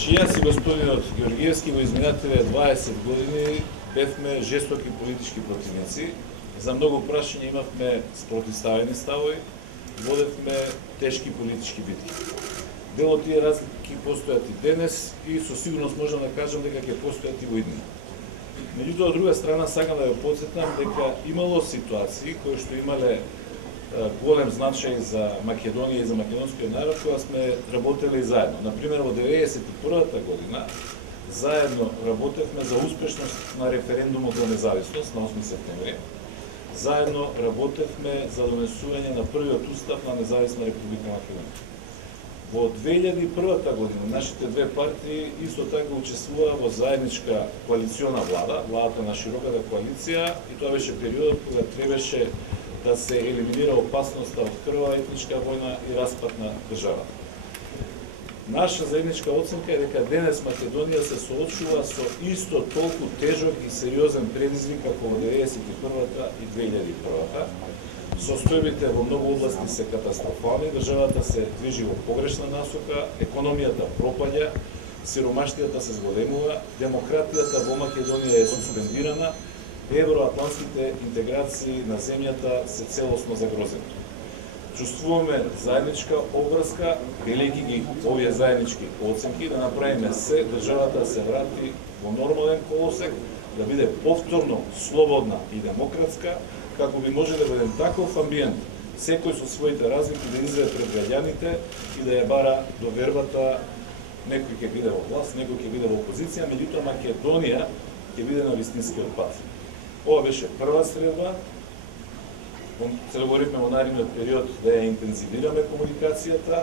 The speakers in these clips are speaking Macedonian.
Јас и господинот Георгиевски во изминативе 20 години бевме жестоки политички противници. За многу прашања имавме спротивставени ставови, водевме тешки политички битки. Дел од тие разлики постојат и денес и со сигурност можам да кажам дека ќе постојат и во иднина. Меѓутоа, од друга страна, сакам да ја подсетам дека имало ситуации кои што имале голем значај за Македонија и за македонскиот народ, кога сме работеле заедно. Например, во 1991 година заедно работевме за успешност на референдумот за независност на 8 септември. Заедно работевме за донесување на првиот устав на независна република Македонија. Во 2001 година нашите две партии исто така учествуваа во заедничка коалициона влада, владата на широката коалиција, и тоа беше периодот кога требаше да се елиминира опасноста од крвава етничка војна и распад на државата. Наша заедничка оценка е дека денес Македонија се соочува со исто толку тежок и сериозен предизвик како во 1991 и 2001. Состојбите во многу области се катастрофални, државата се движи во погрешна насока, економијата пропаѓа, сиромаштијата се зголемува, демократијата во Македонија е суспендирана, евроатлантските интеграции на земјата се целосно загрозени. Чувствуваме заедничка обврска, велики ги овие заеднички оценки, да направиме се државата да се врати во нормален колосек, да биде повторно слободна и демократска, како би може да биде таков амбиент, секој со своите разлики да излезе пред граѓаните и да ја бара довербата, некој ќе биде во власт, некој ќе биде во опозиција, меѓутоа Македонија ќе биде на вистинскиот пат. Ова беше прва средба. Се договоривме во наредниот период да ја интензивираме комуникацијата,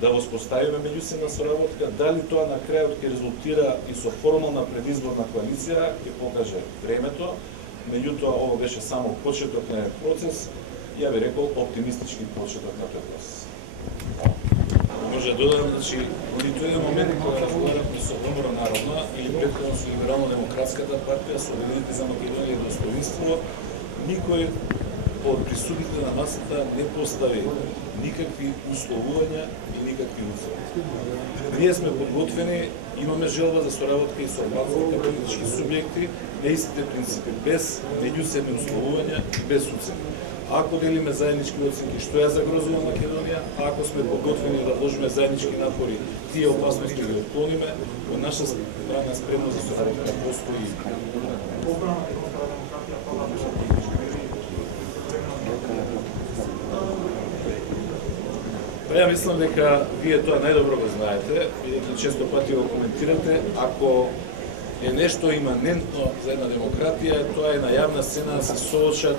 да воспоставиме меѓусебна соработка. Дали тоа на крајот ќе резултира и со формална предизборна коалиција, ќе покаже времето. Меѓутоа, ова беше само почеток на процес, ја би рекол оптимистички почеток на тој процес. Може да додадам, значи, во ниту еден момент кога разговаравме со Обнова народна или претходно со Либерално-демократската партија, со Обединените за Македонија и Достоинство, никој од присутните на масата не постави никакви условувања и никакви услови. Ние сме подготвени, имаме желба за соработка и со албанските политички субјекти на истите принципи, без меѓусебни условувања и без уцени. Ако делиме заеднички оценки што ја загрозува Македонија, ако сме подготвени да вложиме заеднички напори, тие опасности ги отклониме, од наша страна спремност за соработка постои. Ја мислам дека вие тоа најдобро го знаете и дека често пати го коментирате. Ако е нешто иманентно за една демократија, тоа е на јавна сцена да се соочат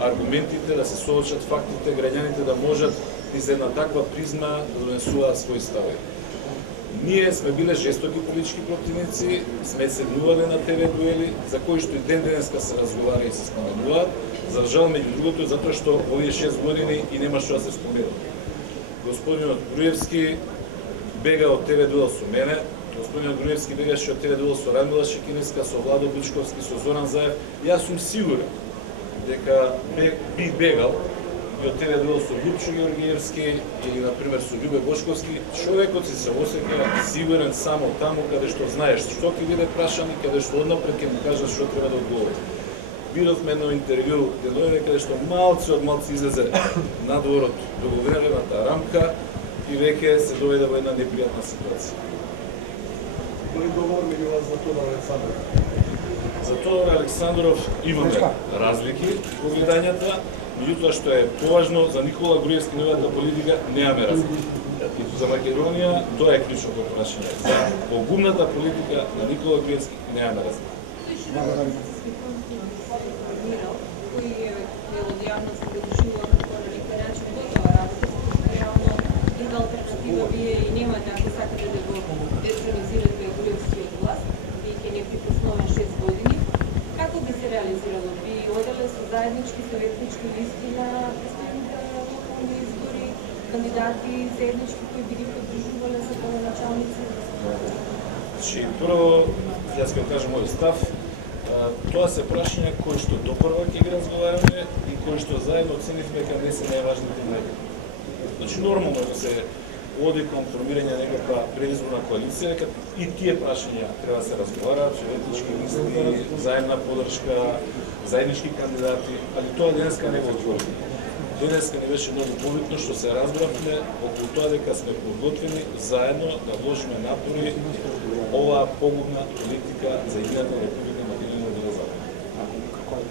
аргументите, да се соочат фактите, граѓаните да можат низ една таква призма да донесуваат своји ставови. Ние сме биле жестоки политички противници, сме седнувале на ТВ дуели, за кои што и ден денеска се разговара и се споменуваат. За жал, меѓу другото, затоа што овие 6 години и нема што да се споменува. Господинот Груевски бега од ТВ дуел со мене, господинот Груевски бегаше од ТВ дуел со Радмила Шекиневска, со Владо Бучковски, со Зоран Заев. Јас сум сигурен дека би бегал и од ТВ дуел со Лупчо Георгиевски или, например, со Љубе Бошковски. Човекот се осеќа сигурен само таму каде што знаеш што ќе биде прашан и каде што однапред ќе му кажат што треба да одговори. Видовме едно интервју денове каде што малци од малци излезе надвор од договорената рамка и веќе се доведе во една непријатна ситуација. Кој говор меѓу вас за Тодор Александров? За Тодор Александров имаме разлики во гледањата, меѓутоа што е поважно за Никола Груевски новата политика немаме разлики. За Македонија тоа е клучното прашање. За погумната политика на Никола Груевски немаме разлики. Кој е од јавност да дошува на некој начин до тоа работа, реално друга алтернатива вие и немате, ако сакате да го децентрализирате Груевскиот власт, вие ќе не припуснуваме 6 години. Како би се реализирало? Би оделе со заеднички советнички листи на последните локални избори, кандидати заеднички кои би ги поддржувале за градоначалници? Значи, прво, јас ќе кажам мој став. Тоа се прашања кои што допрва ќе ги разговараме и кои што заедно оценивме дека не се најважните најбитни. Значи, нормално да се оди кон формирање некаква предизборна коалиција, дека и тие прашања треба да се разговараат, етнички листи, заедна поддршка, заеднички кандидати, али тоа денеска не го отвори. Денеска не беше многу побитно што се разбравме околу тоа дека сме подготвени заедно да вложиме напори оваа погубна политика за идејата на Република Македонија да го запади.